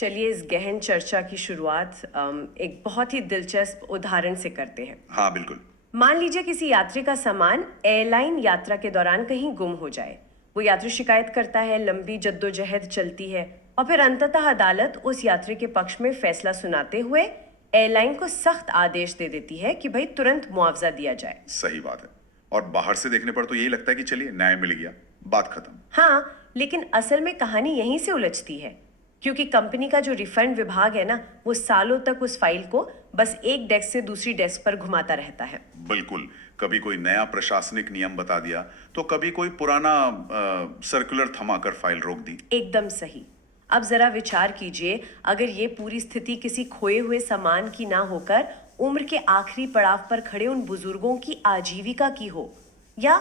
चलिए इस गहन चर्चा की शुरुआत एक बहुत ही दिलचस्प उदाहरण से करते हैं। हाँ, बिल्कुल। मान लीजिए किसी यात्री का सामान एयरलाइन यात्रा के दौरान कहीं गुम हो जाए। वो यात्री शिकायत करता है, लंबी जद्दोजहद चलती है और फिर अंततः अदालत उस यात्री के पक्ष में फैसला सुनाते हुए एयरलाइन को सख्त आदेश दे देती है कि भाई तुरंत मुआवजा दिया जाए। सही बात है। और बाहर से देखने पर तो यही लगता है कि चलिए न्याय मिल गया, बात खत्म। हाँ, लेकिन असल में कहानी यहीं से उलझती है, क्योंकि कंपनी का जो रिफंड विभाग है ना, वो सालों तक उस फाइल को बस एक डेस्क से दूसरी डेस्क पर घुमाता रहता है। बिल्कुल। कभी कोई नया प्रशासनिक नियम बता दिया, तो कभी कोई पुराना सर्कुलर थमाकर फाइल रोक दी। एकदम सही। अब जरा विचार कीजिए, अगर ये पूरी स्थिति किसी खोए हुए सामान की ना होकर उम्र के आखिरी पड़ाव पर खड़े उन बुजुर्गों की आजीविका की हो, या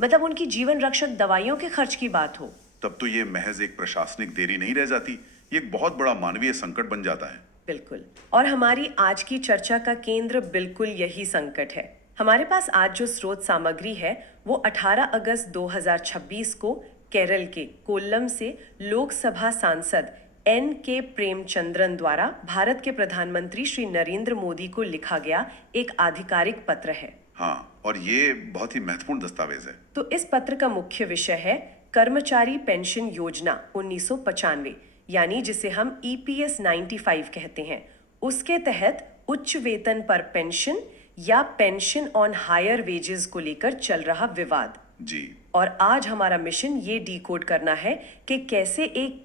मतलब उनकी जीवन रक्षक दवाइयों के खर्च की बात हो। तब तो ये महज एक प्रशासनिक देरी नहीं रह जाती, ये एक बहुत बड़ा मानवीय संकट बन जाता है। बिल्कुल। और हमारी आज की चर्चा का केंद्र बिल्कुल यही संकट है। हमारे पास आज जो स्रोत सामग्री है वो 18 अगस्त 2026 को केरल के कोल्लम से लोकसभा सांसद एन के प्रेमचंद्रन द्वारा भारत के प्रधानमंत्री श्री नरेंद्र मोदी को लिखा गया एक आधिकारिक पत्र है। हाँ, और ये बहुत ही महत्वपूर्ण दस्तावेज है। तो इस पत्र का मुख्य विषय है कर्मचारी पेंशन योजना 1995, यानी जिसे हम ईपीएस 95 कहते हैं। उसके तहत उच्च वेतन पर पेंशन या पेंशन ऑन हायर वेजेस को लेकर चल रहा विवाद। जी। और आज हमारा मिशन ये डिकोड करना है कि कैसे एक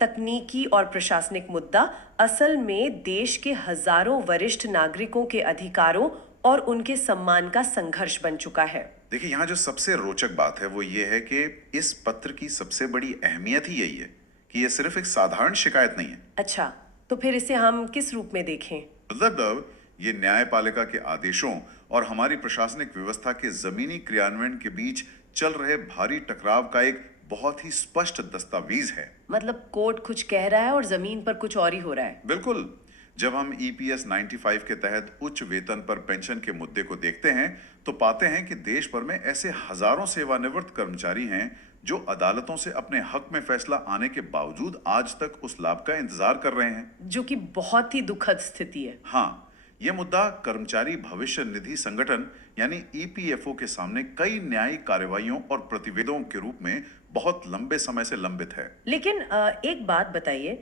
तकनीकी और प्रशासनिक मुद्दा असल में देश के हजारों वरिष्ठ नागरिकों के अधिकारों और उनके सम्मान का संघर्ष बन चुका है। देखिए, यहाँ जो सबसे रोचक बात है वो ये है कि इस पत्र की सबसे बड़ी अहमियत ही यही है कि ये सिर्फ एक साधारण शिकायत नहीं है। अच्छा, तो फिर इसे हम किस रूप में देखें? मतलब ये न्यायपालिका के आदेशों और हमारी प्रशासनिक व्यवस्था के जमीनी क्रियान्वयन के बीच चल रहे भारी टकराव का एक बहुत ही स्पष्ट दस्तावेज है। मतलब कोर्ट कुछ कह रहा है और जमीन पर कुछ और ही हो रहा है। बिल्कुल। जब हम ईपीएस 95 के तहत उच्च वेतन पर पेंशन के मुद्दे को देखते हैं तो पाते हैं कि देश भर में ऐसे हजारों सेवानिवृत्त कर्मचारी हैं जो अदालतों से अपने हक में फैसला आने के बावजूद आज तक उस लाभ का इंतजार कर रहे हैं, जो कि बहुत ही दुखद स्थिति है। हाँ। यह मुद्दा कर्मचारी भविष्य निधि संगठन यानी ईपीएफओ के सामने कई न्यायिक कार्रवाइयों और प्रतिवेदों के रूप में बहुत लंबे समय से लंबित है। लेकिन एक बात बताइए,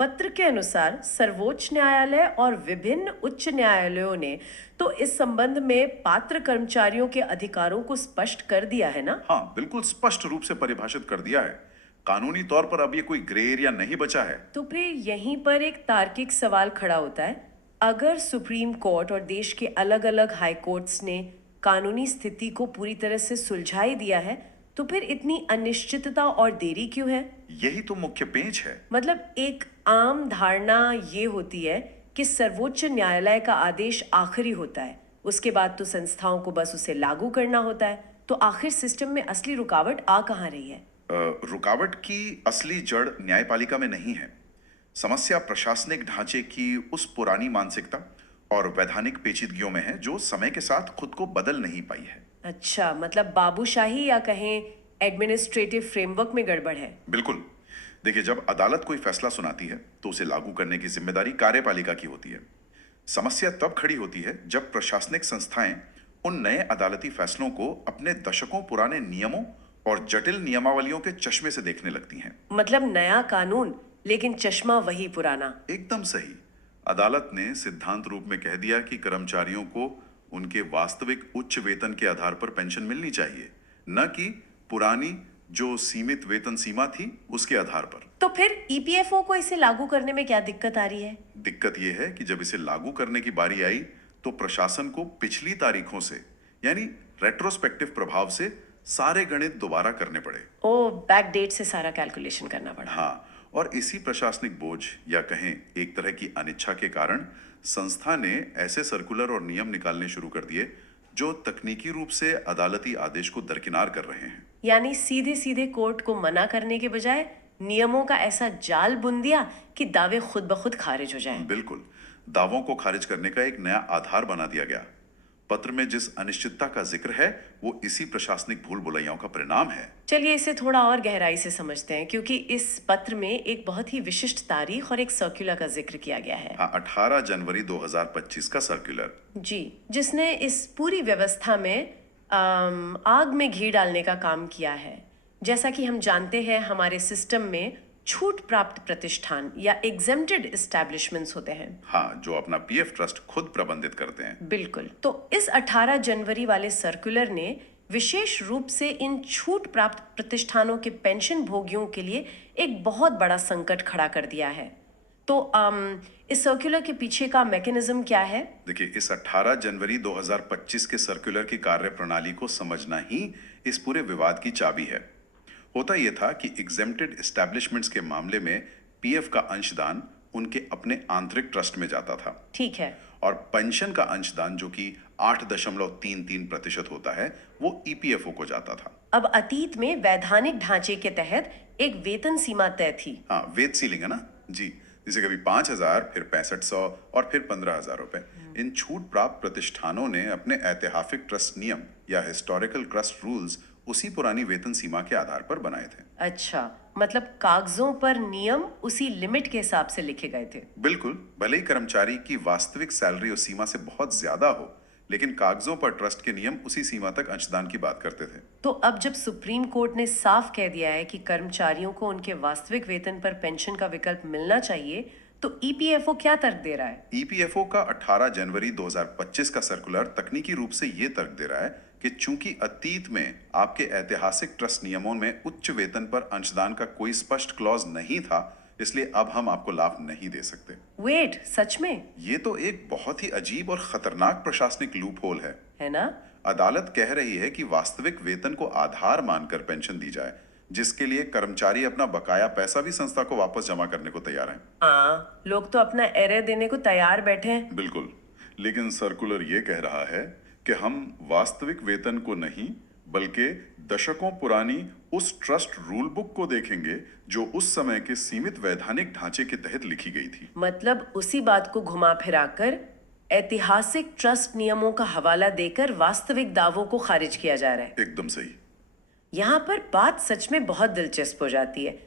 पत्र के अनुसार सर्वोच्च न्यायालय और विभिन्न उच्च न्यायालयों ने तो इस संबंध में पात्र कर्मचारियों के अधिकारों को स्पष्ट कर दिया है ना? हाँ, बिल्कुल स्पष्ट रूप से परिभाषित कर दिया है। कानूनी तौर पर अब ये कोई ग्रे एरिया नहीं बचा है। तो फिर यहीं पर एक तार्किक सवाल खड़ा होता है। अगर सुप्रीम कोर्ट और देश के अलग अलग हाई कोर्ट्स ने कानूनी स्थिति को पूरी तरह से सुलझा ही दिया है, तो फिर इतनी अनिश्चितता और देरी क्यों है? यही तो मुख्य पेंच है। मतलब एक आम धारणा ये होती है कि सर्वोच्च न्यायालय का आदेश आखिरी होता है, उसके बाद तो संस्थाओं को बस उसे लागू करना होता है। तो आखिर सिस्टम में असली रुकावट आ कहाँ रही है? रुकावट की असली जड़ न्यायपालिका में नहीं है। समस्या प्रशासनिक ढांचे की उस पुरानी मानसिकता और वैधानिक पेचीदगियों में है जो समय के साथ खुद को बदल नहीं पाई है। अच्छा, मतलब बाबूशाही या कहें एडमिनिस्ट्रेटिव फ्रेमवर्क में गड़बड़ है। बिल्कुल। देखिए, जब अदालत कोई फैसला सुनाती है तो उसे लागू करने की जिम्मेदारी कार्यपालिका की होती है। समस्या तब खड़ी होती है जब प्रशासनिक संस्थाएं उन नए अदालती फैसलों को अपने दशकों पुराने नियमों और जटिल नियमावलियों के चश्मे से देखने लगती हैं। मतलब नया कानून लेकिन चश्मा वही पुराना। एकदम सही। अदालत ने सिद्धांत रूप में कह दिया कि कर्मचारियों को उनके वास्तविक उच्च वेतन के आधार पर पेंशन मिलनी चाहिए, न कि पुरानी जो सीमित वेतन सीमा थी उसके आधार पर। तो फिर ईपीएफओ को इसे लागू करने में क्या दिक्कत आ रही है? दिक्कत यह है कि जब इसे लागू करने की बारी आई तो प्रशासन को पिछली तारीखों से यानी रेट्रोस्पेक्टिव प्रभाव से सारे गणित दोबारा करने पड़े। ओ, बैक डेट से सारा कैलकुलेशन करना पड़ा। हाँ, और इसी प्रशासनिक बोझ या कहें एक तरह की अनिच्छा के कारण संस्था ने ऐसे सर्कुलर और नियम निकालने शुरू कर दिए जो तकनीकी रूप से अदालती आदेश को दरकिनार कर रहे हैं। यानी सीधे सीधे कोर्ट को मना करने के बजाय नियमों का ऐसा जाल बुन दिया कि दावे खुद ब खुद खारिज हो जाएं। बिल्कुल। दावों को खारिज करने का एक नया आधार बना दिया गया। पत्र में जिस अनिश्चितता का जिक्र है वो इसी प्रशासनिक भूल भुलैयाओं का परिणाम है। चलिए इसे थोड़ा और गहराई से समझते हैं, क्योंकि इस पत्र में एक बहुत ही विशिष्ट तारीख और एक सर्कुलर का जिक्र किया गया है। हाँ, 18 जनवरी 2025 का सर्कुलर। जी, जिसने इस पूरी व्यवस्था में आग में घी डालने का काम किया है। जैसा कि हम जानते हैं, हमारे सिस्टम में छूट प्राप्त प्रतिष्ठान या एग्जेम्प्टेड एस्टैब्लिशमेंट्स होते हैं। हाँ, जो अपना पीएफ ट्रस्ट खुद प्रबंधित करते हैं। बिल्कुल। तो इस 18 जनवरी वाले सर्कुलर ने विशेष रूप से इन छूट प्राप्त प्रतिष्ठानों के पेंशन भोगियों के लिए एक बहुत बड़ा संकट खड़ा कर दिया है। तो इस सर्कुलर के पीछे का मैकेनिज्म क्या है? देखिए, इस 18 जनवरी 2025 के सर्कुलर की कार्य प्रणाली को समझना ही इस पूरे विवाद की चाबी है। होता यह था कि एग्जेम्प्टेड एस्टैब्लिशमेंट्स के मामले में पीएफ का अंशदान उनके अपने आंतरिक ट्रस्ट में जाता था। ठीक है। और पेंशन का अंशदान, जो कि 8.33% होता है, वो ईपीएफओ को जाता था। अब अतीत में वैधानिक ढांचे के तहत एक वेतन सीमा तय थी। हाँ, वेत सीलिंग है ना जी। जैसे कभी 5,000, फिर 6500 और फिर 15,000 रुपए। इन छूट प्राप्त प्रतिष्ठानों ने अपने ऐतिहासिक ट्रस्ट नियम या हिस्टोरिकल ट्रस्ट रूल्स उसी पुरानी वेतन सीमा के आधार पर बनाए थे। अच्छा, मतलब कागजों पर नियम उसी लिमिट के हिसाब से लिखे गए थे। बिल्कुल, भले ही कर्मचारी की वास्तविक सैलरी उस सीमा से बहुत ज्यादा हो, लेकिन कागजों पर ट्रस्ट के नियम उसी सीमा तक अंशदान की बात करते थे। तो अब जब सुप्रीम कोर्ट ने साफ कह दिया है कि कर्मचारियों को उनके वास्तविक वेतन पर पेंशन का विकल्प मिलना चाहिए, तो ईपीएफओ क्या तर्क दे रहा है? ईपीएफओ का 18 जनवरी 2025 का सर्कुलर तकनीकी रूप से ये तर्क दे रहा है कि चूंकि अतीत में आपके ऐतिहासिक ट्रस्ट नियमों में उच्च वेतन पर अंशदान का कोई स्पष्ट क्लॉज नहीं था, इसलिए अब हम आपको लाभ नहीं दे सकते। वेट, सच में? ये तो एक बहुत ही अजीब और खतरनाक प्रशासनिक लूप होल है ना? अदालत कह रही है कि वास्तविक वेतन को आधार मानकर पेंशन दी जाए, जिसके लिए कर्मचारी अपना बकाया पैसा भी संस्था को वापस जमा करने को तैयार हैं। हाँ, लोग तो अपना एरे देने को तैयार बैठे हैं। बिल्कुल, लेकिन सर्कुलर ये कह रहा है कि हम वास्तविक वेतन को नहीं, बल्कि दशकों पुरानी उस ट्रस्ट रूल बुक को देखेंगे जो उस समय के सीमित वैधानिक ढांचे के तहत लिखी गई थी। मतलब उसी बात को घुमा फिराकर ऐतिहासिक ट्रस्ट नियमों का हवाला देकर वास्तविक दावों को खारिज किया जा रहा है। एकदम सही। यहाँ पर बात सच में बहुत दिलचस्प हो जाती है।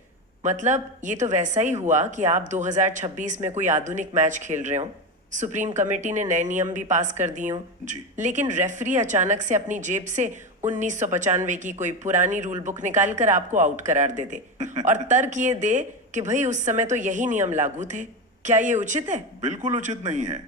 मतलब ये तो वैसा ही हुआ कि आप 2026 में कोई आधुनिक मैच खेल रहे हो, सुप्रीम कमेटी ने नए नियम भी पास कर दिए हो जी। लेकिन रेफरी अचानक से अपनी जेब से 1995 की कोई पुरानी रूल बुक निकाल कर आपको आउट करार दे दे और तर्क ये दे कि भाई उस समय तो यही नियम लागू थे। क्या ये उचित है? बिल्कुल उचित नहीं है।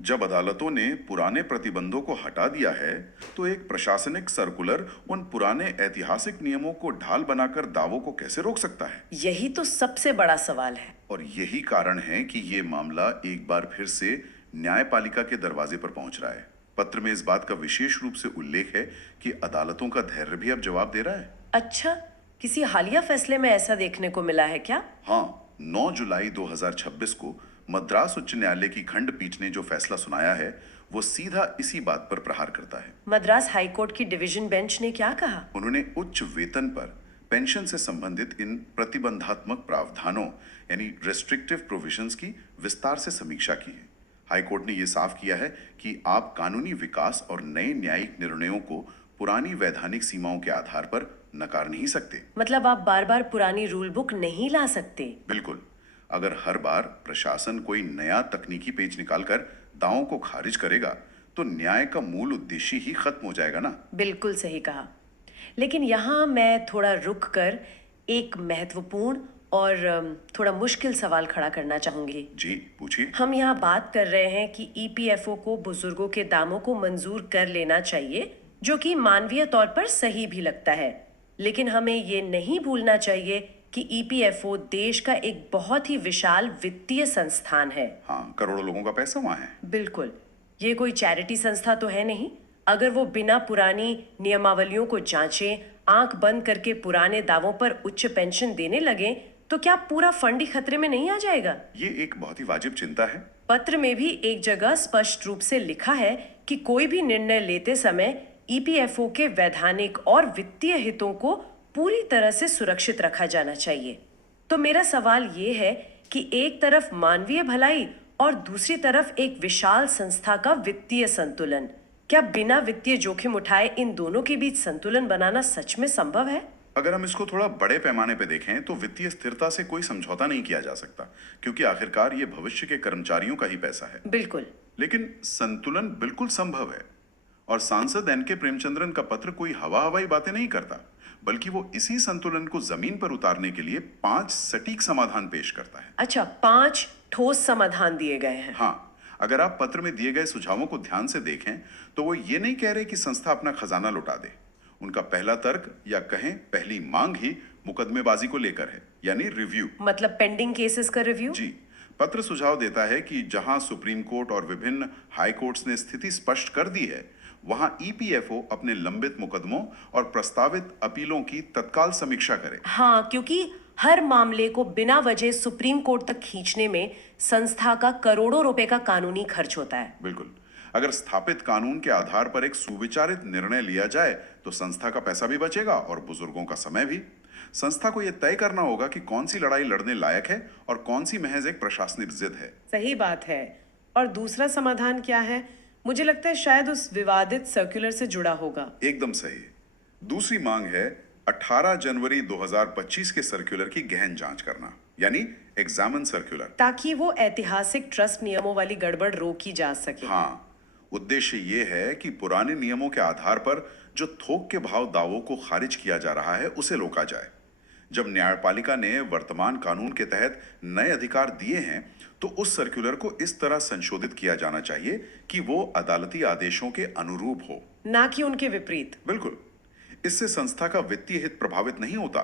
जब अदालतों ने पुराने प्रतिबंधों को हटा दिया है, तो एक प्रशासनिक सर्कुलर उन पुराने ऐतिहासिक नियमों को ढाल बनाकर दावों को कैसे रोक सकता है? यही तो सबसे बड़ा सवाल है। और यही कारण है कि ये मामला एक बार फिर से न्यायपालिका के दरवाजे पर पहुंच रहा है। पत्र में इस बात का विशेष रूप से उल्लेख है कि अदालतों का धैर्य भी अब जवाब दे रहा है। अच्छा, किसी हालिया फैसले में ऐसा देखने को मिला है क्या? हाँ, 9 जुलाई 2026 को मद्रास उच्च न्यायालय की खंडपीठ ने जो फैसला सुनाया है, वो सीधा इसी बात पर प्रहार करता है। मद्रास हाईकोर्ट की डिवीजन बेंच ने क्या कहा? उन्होंने उच्च वेतन पर पेंशन से संबंधित इन प्रतिबंधात्मक प्रावधानों यानी रेस्ट्रिक्टिव प्रोविजंस की विस्तार से समीक्षा की है। हाईकोर्ट ने यह साफ किया है कि आप कानूनी विकास और नए न्यायिक निर्णयों को पुरानी वैधानिक सीमाओं के आधार पर नकार नहीं सकते। मतलब आप बार बार पुरानी रूल बुक नहीं ला सकते? बिल्कुल। अगर हर बार प्रशासन कोई नया तकनीकी पेच निकालकर दावों को खारिज करेगा, तो न्याय का मूल उद्देश्य ही खत्म हो जाएगा ना। बिल्कुल सही कहा। लेकिन यहाँ मैं थोड़ा रुक कर एक महत्वपूर्ण और थोड़ा मुश्किल सवाल खड़ा करना चाहूंगी। जी, पूछिए। हम यहाँ बात कर रहे हैं कि ईपीएफओ को बुजुर्गों के दामों को मंजूर कर लेना चाहिए, जो कि मानवीय तौर पर सही भी लगता है। लेकिन हमें ये नहीं भूलना चाहिए कि ईपीएफओ देश का एक बहुत ही विशाल वित्तीय संस्थान है। हाँ, करोड़ों लोगों का पैसा वहां है। बिल्कुल, ये कोई चैरिटी संस्था तो है नहीं। अगर वो बिना पुरानी नियमावलियों को जांचे, आंख बंद करके पुराने दावों पर उच्च पेंशन देने लगे, तो क्या पूरा फंड ही खतरे में नहीं आ जाएगा? ये एक बहुत ही वाजिब चिंता है। पत्र में भी एक जगह स्पष्ट रूप से लिखा है कि कोई भी निर्णय लेते समय ईपीएफओ के वैधानिक और वित्तीय हितों को पूरी तरह से सुरक्षित रखा जाना चाहिए। तो मेरा सवाल ये है कि एक तरफ मानवीय भलाई और दूसरी तरफ एक विशाल संस्था का वित्तीय संतुलन, क्या बिना वित्तीय जोखिम उठाए इन दोनों के बीच संतुलन बनाना सच में संभव है? अगर हम इसको थोड़ा बड़े पैमाने पे देखें तो वित्तीय स्थिरता से कोई समझौता नहीं किया जा सकता, क्योंकि आखिरकार ये भविष्य के कर्मचारियों का ही पैसा है। बिल्कुल। लेकिन संतुलन बिल्कुल संभव है। और सांसद एन.के. प्रेमचंद्रन का पत्र कोई हवा हवाई बातें नहीं करता, बल्कि वो इसी संतुलन को जमीन पर उतारने के लिए 5 सटीक समाधान पेश करता है। अच्छा, 5 ठोस समाधान दिए गए हैं। हाँ, अगर आप पत्र में दिए गए सुझावों को ध्यान से देखें तो वो ये नहीं कह रहे कि संस्था अपना खजाना लौटा दे। उनका पहला तर्क या कहें पहली मांग ही मुकदमेबाजी को लेकर है, यानी रिव्यू। मतलब पेंडिंग केसेस का रिव्यू? जी, पत्र सुझाव देता है कि जहां सुप्रीम कोर्ट और विभिन्न हाई कोर्ट्स ने स्थिति स्पष्ट कर दी है, वहां ईपीएफओ अपने लंबित मुकदमों और प्रस्तावित अपीलों की तत्काल समीक्षा करे। हाँ, क्योंकि हर मामले को बिना वजह सुप्रीम कोर्ट तक खींचने में संस्था का करोड़ों रुपए का कानूनी खर्च होता है। बिल्कुल। अगर स्थापित कानून के आधार पर एक सुविचारित निर्णय लिया जाए तो संस्था का पैसा भी बचेगा और बुजुर्गों का समय भी। संस्था को यह तय करना होगा कि कौन सी लड़ाई लड़ने लायक है और कौन सी महज एक प्रशासनिक जिद है। सही बात है। और दूसरा समाधान क्या है? मुझे लगता है शायद उस विवादित सर्कुलर से जुड़ा होगा। एकदम सही। दूसरी मांग है 18 जनवरी 2025 के सर्कुलर की गहन जांच करना, यानी एग्जामिन सर्कुलर, ताकि वो ऐतिहासिक ट्रस्ट नियमों वाली गड़बड़ रोकी जा सके। हाँ, उद्देश्य ये है कि पुराने नियमों के आधार पर जो थोक के भाव दावों को खारिज किया जा रहा है उसे रोका जाए। जब न्यायपालिका ने वर्तमान कानून के तहत नए अधिकार दिए हैं तो उस सर्कुलर को इस तरह संशोधित किया जाना चाहिए कि वो अदालती आदेशों के अनुरूप हो, ना कि उनके विपरीत। बिल्कुल। इससे संस्था का वित्तीय हित प्रभावित नहीं होता,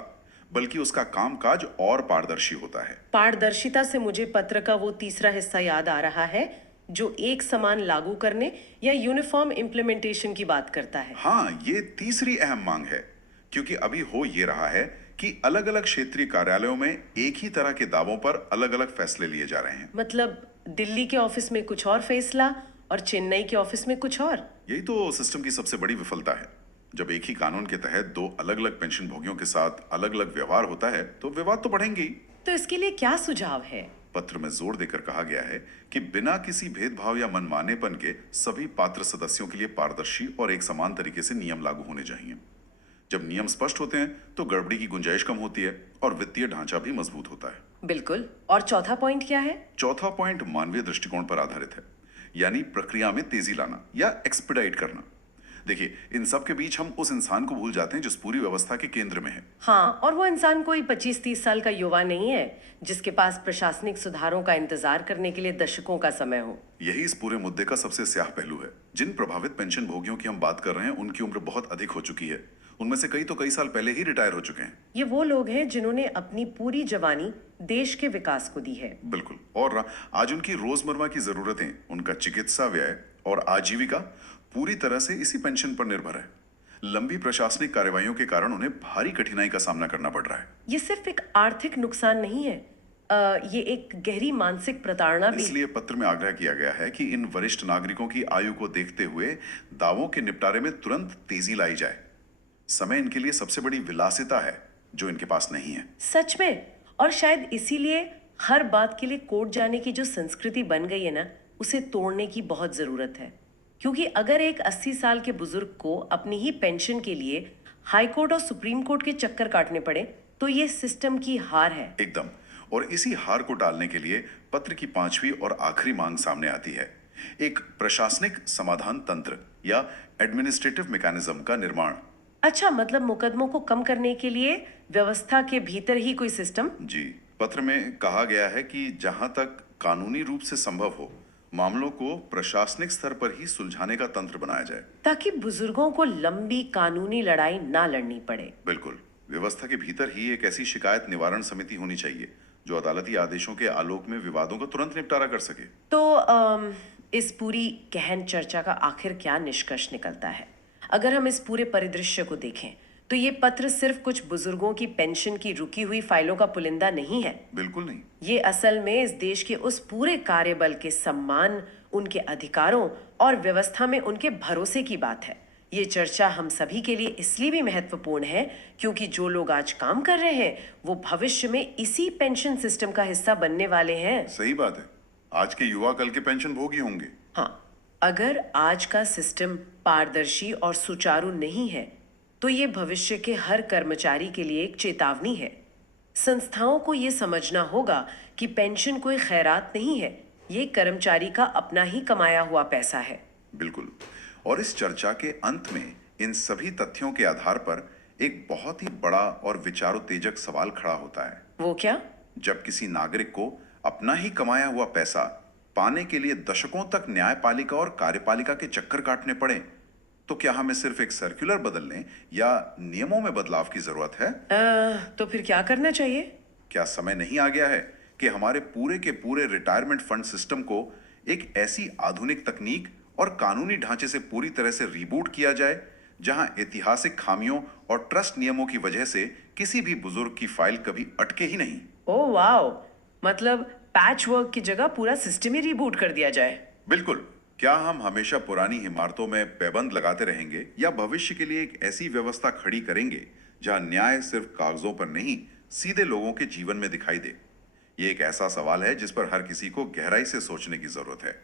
बल्कि उसका कामकाज और पारदर्शी होता है। पारदर्शिता से मुझे पत्र का वो तीसरा हिस्सा याद आ रहा है जो एक समान लागू करने या यूनिफॉर्म इम्प्लीमेंटेशन की बात करता है। हाँ, ये तीसरी अहम मांग है, क्योंकि अभी हो ये रहा है कि अलग अलग क्षेत्रीय कार्यालयों में एक ही तरह के दावों पर अलग अलग फैसले लिए जा रहे हैं। मतलब दिल्ली के ऑफिस में कुछ और फैसला और चेन्नई के ऑफिस में कुछ और। यही तो सिस्टम की सबसे बड़ी विफलता है। जब एक ही कानून के तहत दो अलग अलग पेंशन भोगियों के साथ अलग अलग व्यवहार होता है तो विवाद तो बढ़ेंगे ही। तो इसके लिए क्या सुझाव है? पत्र में जोर देकर कहा गया है कि बिना किसी भेदभाव या मनमानेपन के सभी पात्र सदस्यों के लिए पारदर्शी और एक समान तरीके से नियम लागू होने चाहिए। जब नियम स्पष्ट होते हैं तो गड़बड़ी की गुंजाइश कम होती है और वित्तीय ढांचा भी मजबूत होता है। बिल्कुल। और चौथा पॉइंट क्या है? चौथा पॉइंट मानवीय दृष्टिकोण पर आधारित है, यानी प्रक्रिया में तेजी लाना या एक्सपीडाइट करना। देखिए, इन सब के बीच हम उस इंसान को भूल जाते हैं जिस पूरी व्यवस्था के केंद्र में है। हाँ, और वो इंसान कोई 25-30 साल का युवा नहीं है जिसके पास प्रशासनिक सुधारों का इंतजार करने के लिए दशकों का समय हो। यही इस पूरे मुद्दे का सबसे स्याह पहलू है। जिन प्रभावित पेंशन भोगियों की हम बात कर रहे हैं उनकी उम्र बहुत अधिक हो चुकी है। उनमें से कई तो कई साल पहले ही रिटायर हो चुके हैं। ये वो लोग हैं जिन्होंने अपनी पूरी जवानी देश के विकास को दी है। बिल्कुल। और आज उनकी रोजमर्रा की जरूरतें, उनका चिकित्सा व्यय और आजीविका पूरी तरह से इसी पेंशन पर निर्भर है। लंबी प्रशासनिक कार्यवाहियों के कारण उन्हें भारी कठिनाई का सामना करना पड़ रहा है। ये सिर्फ एक आर्थिक नुकसान नहीं है, ये एक गहरी मानसिक प्रताड़ना भी। इसलिए पत्र में आग्रह किया गया है कि इन वरिष्ठ नागरिकों की आयु को देखते हुए दावों के निपटारे में तुरंत तेजी लाई जाए। समय इनके लिए सबसे बड़ी विलासिता है जो इनके पास नहीं है। सच में। और शायद इसीलिए हर बात के लिए कोर्ट जाने की जो संस्कृति बन गई है ना, उसे तोड़ने की बहुत जरूरत है। क्योंकि अगर एक 80 साल के बुजुर्ग को अपनी ही पेंशन के लिए हाई कोर्ट और सुप्रीम कोर्ट के चक्कर काटने पड़े तो ये सिस्टम की हार है। एकदम। और इसी हार को टालने के लिए पत्र की 5वीं और आखिरी मांग सामने आती है, एक प्रशासनिक समाधान तंत्र या एडमिनिस्ट्रेटिव मैकेनिज्म का निर्माण। अच्छा, मतलब मुकदमों को कम करने के लिए व्यवस्था के भीतर ही कोई सिस्टम? जी, पत्र में कहा गया है कि जहां तक कानूनी रूप से संभव हो मामलों को प्रशासनिक स्तर पर ही सुलझाने का तंत्र बनाया जाए, ताकि बुजुर्गों को लंबी कानूनी लड़ाई ना लड़नी पड़े। बिल्कुल। व्यवस्था के भीतर ही एक ऐसी शिकायत निवारण समिति होनी चाहिए जो अदालती आदेशों के आलोक में विवादों का तुरंत निपटारा कर सके। तो इस पूरी गहन चर्चा का आखिर क्या निष्कर्ष निकलता है? अगर हम इस पूरे परिदृश्य को देखें तो ये पत्र सिर्फ कुछ बुजुर्गों की पेंशन की रुकी हुई फाइलों का पुलिंदा नहीं है। बिल्कुल नहीं। ये असल में इस देश के उस पूरे कार्यबल के सम्मान, उनके अधिकारों और व्यवस्था में उनके भरोसे की बात है। ये चर्चा हम सभी के लिए इसलिए भी महत्वपूर्ण है क्योंकि जो लोग आज काम कर रहे हैं वो भविष्य में इसी पेंशन सिस्टम का हिस्सा बनने वाले हैं। सही बात है। आज के युवा कल के पेंशन भोगी होंगे। हाँ, अगर आज का सिस्टम पारदर्शी और सुचारू नहीं है, तो ये भविष्य के हर कर्मचारी के लिए एक चेतावनी है। संस्थाओं को ये समझना होगा कि पेंशन कोई खैरात नहीं है, ये कर्मचारी का अपना ही कमाया हुआ पैसा है। बिल्कुल। और इस चर्चा के अंत में इन सभी तथ्यों के आधार पर एक बहुत ही बड़ा और विचारोत्तेजक सवाल खड़ा होता है। वो क्या? जब किसी नागरिक को अपना ही कमाया हुआ पैसा पाने के लिए दशकों तक न्यायपालिका और कार्यपालिका के चक्कर काटने पड़े, तो क्या हमें सिर्फ एक सर्कुलर बदलने या नियमों में बदलाव की जरूरत है? तो फिर क्या करना चाहिए? क्या समय नहीं आ गया है कि हमारे पूरे के पूरे रिटायरमेंट फंड सिस्टम को एक ऐसी आधुनिक तकनीक और कानूनी ढांचे से पूरी तरह से रीबूट किया जाए जहां ऐतिहासिक खामियों और ट्रस्ट नियमों की वजह से किसी भी बुजुर्ग की फाइल कभी अटके ही नहीं? ओह वाओ, मतलब पैच वर्क की जगह पूरा सिस्टम ही रिबूट कर दिया जाए। बिल्कुल। क्या हम हमेशा पुरानी इमारतों में पैबंद लगाते रहेंगे या भविष्य के लिए एक ऐसी व्यवस्था खड़ी करेंगे जहां न्याय सिर्फ कागजों पर नहीं, सीधे लोगों के जीवन में दिखाई दे? ये एक ऐसा सवाल है जिस पर हर किसी को गहराई से सोचने की जरूरत है।